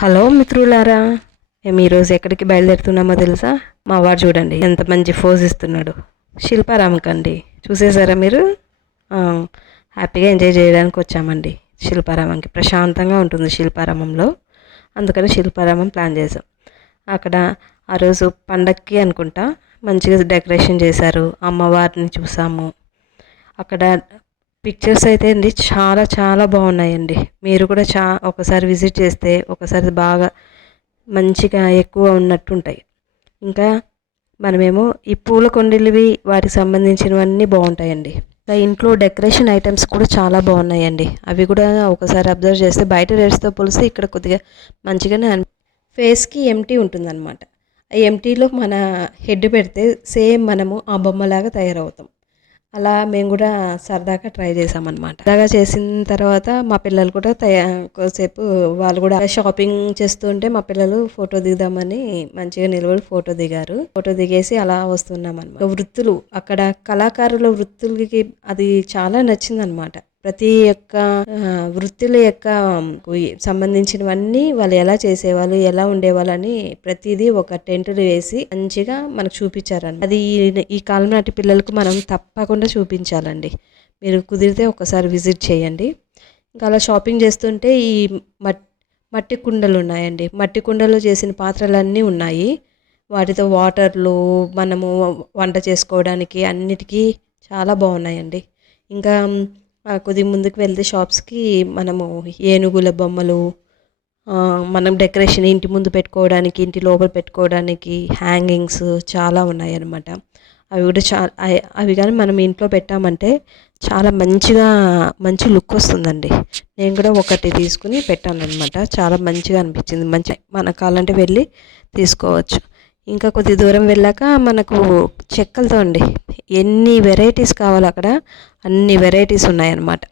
Hello మిత్రులారా, మేము ఈరోజు ఎక్కడికి బయలుదేరుతున్నామో తెలుసా? మా వాడు చూడండి ఎంత మంచి ఫోజ్ ఇస్తున్నాడు. శిల్పారామంకండి. చూసేసారా మీరు? హ్యాపీగా ఎంజాయ్ చేయడానికి వచ్చామండి శిల్పారామంకి. ప్రశాంతంగా ఉంటుంది శిల్పారామంలో, అందుకని శిల్పారామం ప్లాన్ చేసాం. అక్కడ ఆ రోజు పండక్కి అనుకుంటా మంచిగా డెకరేషన్ చేశారు. అమ్మవారిని చూసాము అక్కడ. పిక్చర్స్ అయితే అండి చాలా చాలా బాగున్నాయండి. మీరు కూడా ఒకసారి విజిట్ చేస్తే ఒకసారి బాగా మంచిగా ఎక్కువ ఉన్నట్టు ఉంటాయి. ఇంకా మనమేమో ఈ పూల కొండలివి వాటికి సంబంధించినవన్నీ బాగుంటాయండి. ఇంకా ఇంట్లో డెకరేషన్ ఐటమ్స్ కూడా చాలా బాగున్నాయండి. అవి కూడా ఒకసారి అబ్జర్వ్ చేస్తే బయట రేట్స్తో పోలిస్తే ఇక్కడ కొద్దిగా మంచిగానే ఫేస్కి ఎంటీ ఉంటుందన్నమాట. ఆ ఎంటీలో మన హెడ్ పెడితే సేమ్ మనము ఆ బొమ్మలాగా తయారవుతాం. అలా మేము కూడా సరదాగా ట్రై చేసామన్నమాట. సరదాగా చేసిన తర్వాత మా పిల్లలు కూడా కొద్దిసేపు వాళ్ళు కూడా షాపింగ్ చేస్తుంటే మా పిల్లలు ఫోటో దిగుదామని మంచిగా నిలబడి ఫోటో దిగారు. ఫోటో దిగేసి అలా వస్తున్నాం అనమాట. వృత్తులు అక్కడ కళాకారుల వృత్తులకి అది చాలా నచ్చిందనమాట. ప్రతి ఒక్క వృత్తుల యొక్క సంబంధించినవన్నీ వాళ్ళు ఎలా చేసేవాళ్ళు, ఎలా ఉండేవాళ్ళని ప్రతిదీ ఒక టెంటులు వేసి మంచిగా మనకు చూపించారండి. అది ఈ కాలం నాటి పిల్లలకు మనం తప్పకుండా చూపించాలండి. మీరు కుదిరితే ఒకసారి విజిట్ చేయండి. ఇంకా అలా షాపింగ్ చేస్తుంటే ఈ మట్టి కుండలు ఉన్నాయండి. మట్టి కుండలో చేసిన పాత్రలన్నీ ఉన్నాయి. వాటితో వాటర్లు మనము వంట చేసుకోవడానికి అన్నిటికీ చాలా బాగున్నాయండి. ఇంకా కొద్దిగా ముందుకు వెళ్తే షాప్స్కి మనము ఏనుగుల బొమ్మలు, మనం డెకరేషన్ ఇంటి ముందు పెట్టుకోవడానికి, ఇంటి లోపల పెట్టుకోవడానికి హ్యాంగింగ్స్ చాలా ఉన్నాయి అన్నమాట. అవి కూడా అవి కానీ మనం ఇంట్లో పెట్టామంటే చాలా మంచి లుక్ వస్తుందండి. నేను కూడా ఒకటి తీసుకుని పెట్టాను అనమాట. చాలా మంచిగా అనిపించింది. మన కావాలంటే వెళ్ళి తీసుకోవచ్చు. ఇంకా కొద్ది దూరం వెళ్ళాక మనకు చెక్కలతో అండి ఎన్ని వెరైటీస్ కావాలో అక్కడ అన్ని వెరైటీస్ ఉన్నాయన్నమాట.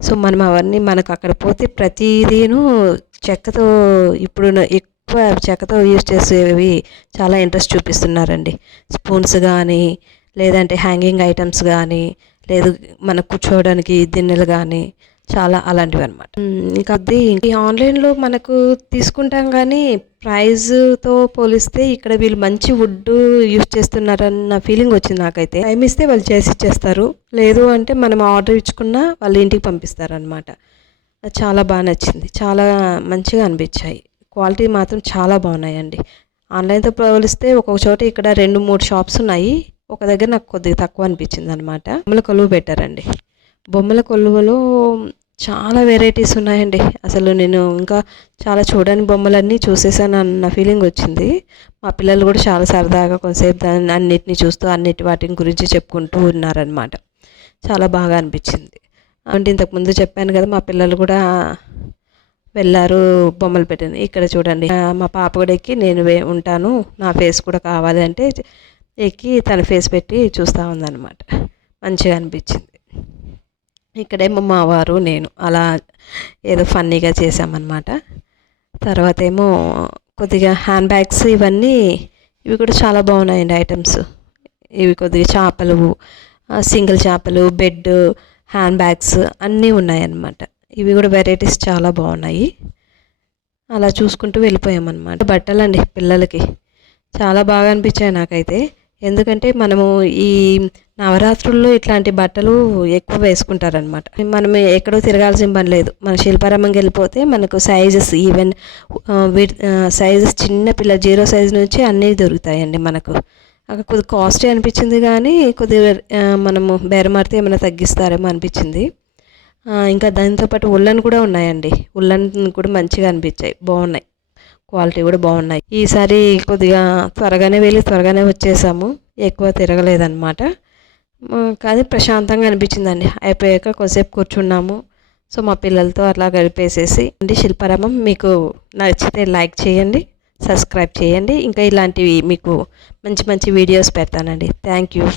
సో మనం అవన్నీ మనకు అక్కడ పోతే ప్రతిదీను చెక్కతో, ఇప్పుడు ఎక్కువ చెక్కతో యూజ్ చేసేవి చాలా ఇంట్రెస్ట్ చూపిస్తున్నారండి. స్పూన్స్ కానీ, లేదంటే హ్యాంగింగ్ ఐటమ్స్ కానీ, లేదు మనకు కూర్చోవడానికి దిన్నెలు కానీ చాలా అలాంటివి అనమాట. ఇంకా అది ఈ ఆన్లైన్లో మనకు తీసుకుంటాం కానీ ప్రైజ్తో పోలిస్తే ఇక్కడ వీళ్ళు మంచి వుడ్ యూజ్ చేస్తున్నారన్న ఫీలింగ్ వచ్చింది నాకైతే. టైం ఇస్తే వాళ్ళు చేసి ఇచ్చేస్తారు, లేదు అంటే మనం ఆర్డర్ ఇచ్చుకున్నా వాళ్ళు ఇంటికి పంపిస్తారనమాట. చాలా బాగా నచ్చింది, చాలా మంచిగా అనిపించాయి. క్వాలిటీ మాత్రం చాలా బాగున్నాయండి. ఆన్లైన్తో పోలిస్తే ఒక్కొక్క చోట ఇక్కడ 2-3 షాప్స్ ఉన్నాయి. ఒక దగ్గర నాకు కొద్దిగా తక్కువ అనిపించింది అనమాట. బొమ్మల కొలువు పెట్టారండి. బొమ్మల కొలువులో చాలా వెరైటీస్ ఉన్నాయండి. అసలు నేను ఇంకా చాలా చూడని బొమ్మలన్నీ చూసేసాను అన్న ఫీలింగ్ వచ్చింది. మా పిల్లలు కూడా చాలా సరదాగా కొంతసేపు దాన్ని అన్నిటిని చూస్తూ వాటి గురించి చెప్పుకుంటూ ఉన్నారనమాట. చాలా బాగా అనిపించింది. అంటే ఇంతకుముందు చెప్పాను కదా, మా పిల్లలు కూడా వెళ్ళారు బొమ్మలు పెట్టింది. ఇక్కడ చూడండి, మా పాప కూడా ఎక్కి నేను ఉంటాను, నా ఫేస్ కూడా కావాలి అంటే ఎక్కి తన ఫేస్ పెట్టి చూస్తూ ఉందన్నమాట. మంచిగా అనిపించింది. ఇక్కడేమో మా వారు నేను అలా ఏదో ఫన్నీగా చేసామన్నమాట. తర్వాత ఏమో కొద్దిగా హ్యాండ్ బ్యాగ్స్ ఇవి కూడా చాలా బాగున్నాయండి ఐటమ్స్. ఇవి కొద్దిగా చేపలు, సింగిల్ చేపలు, బెడ్, హ్యాండ్ బ్యాగ్స్ అన్నీ ఉన్నాయన్నమాట. ఇవి కూడా వెరైటీస్ చాలా బాగున్నాయి. అలా చూసుకుంటూ వెళ్ళిపోయామన్నమాట. బట్టలండి పిల్లలకి చాలా బాగా అనిపించాయి నాకైతే. ఎందుకంటే మనము ఈ నవరాత్రుల్లో ఇట్లాంటి బట్టలు ఎక్కువ వేసుకుంటారనమాట. మనం ఎక్కడో తిరగాల్సిన పని లేదు. మన శిల్పారామంకి వెళ్ళిపోతే మనకు సైజెస్ ఈవెన్ సైజెస్ చిన్న పిల్ల 0 సైజ్ నుంచి అన్నీ దొరుకుతాయండి మనకు. అక్కడ కొద్దిగా కాస్ట్లీ అనిపించింది కానీ కొద్దిగా మనము బేరమాడితే ఏమైనా తగ్గిస్తారేమో అనిపించింది. ఇంకా దాంతోపాటు ఉల్లన్ కూడా ఉన్నాయండి. ఉల్లన్ కూడా మంచిగా అనిపించాయి, బాగున్నాయి, క్వాలిటీ కూడా బాగున్నాయి. ఈసారి కొద్దిగా త్వరగానే వెళ్ళి త్వరగానే వచ్చేసాము, ఎక్కువ తిరగలేదన్నమాట. కానీ ప్రశాంతంగా అనిపించిందండి. అయిపోయాక కొద్దిసేపు కూర్చున్నాము. సో మా పిల్లలతో అట్లా గడిపేసేసి శిల్పారామం మీకు నచ్చితే లైక్ చేయండి, సబ్స్క్రైబ్ చేయండి. ఇంకా ఇలాంటివి మీకు మంచి వీడియోస్ పెడతానండి. Thank you.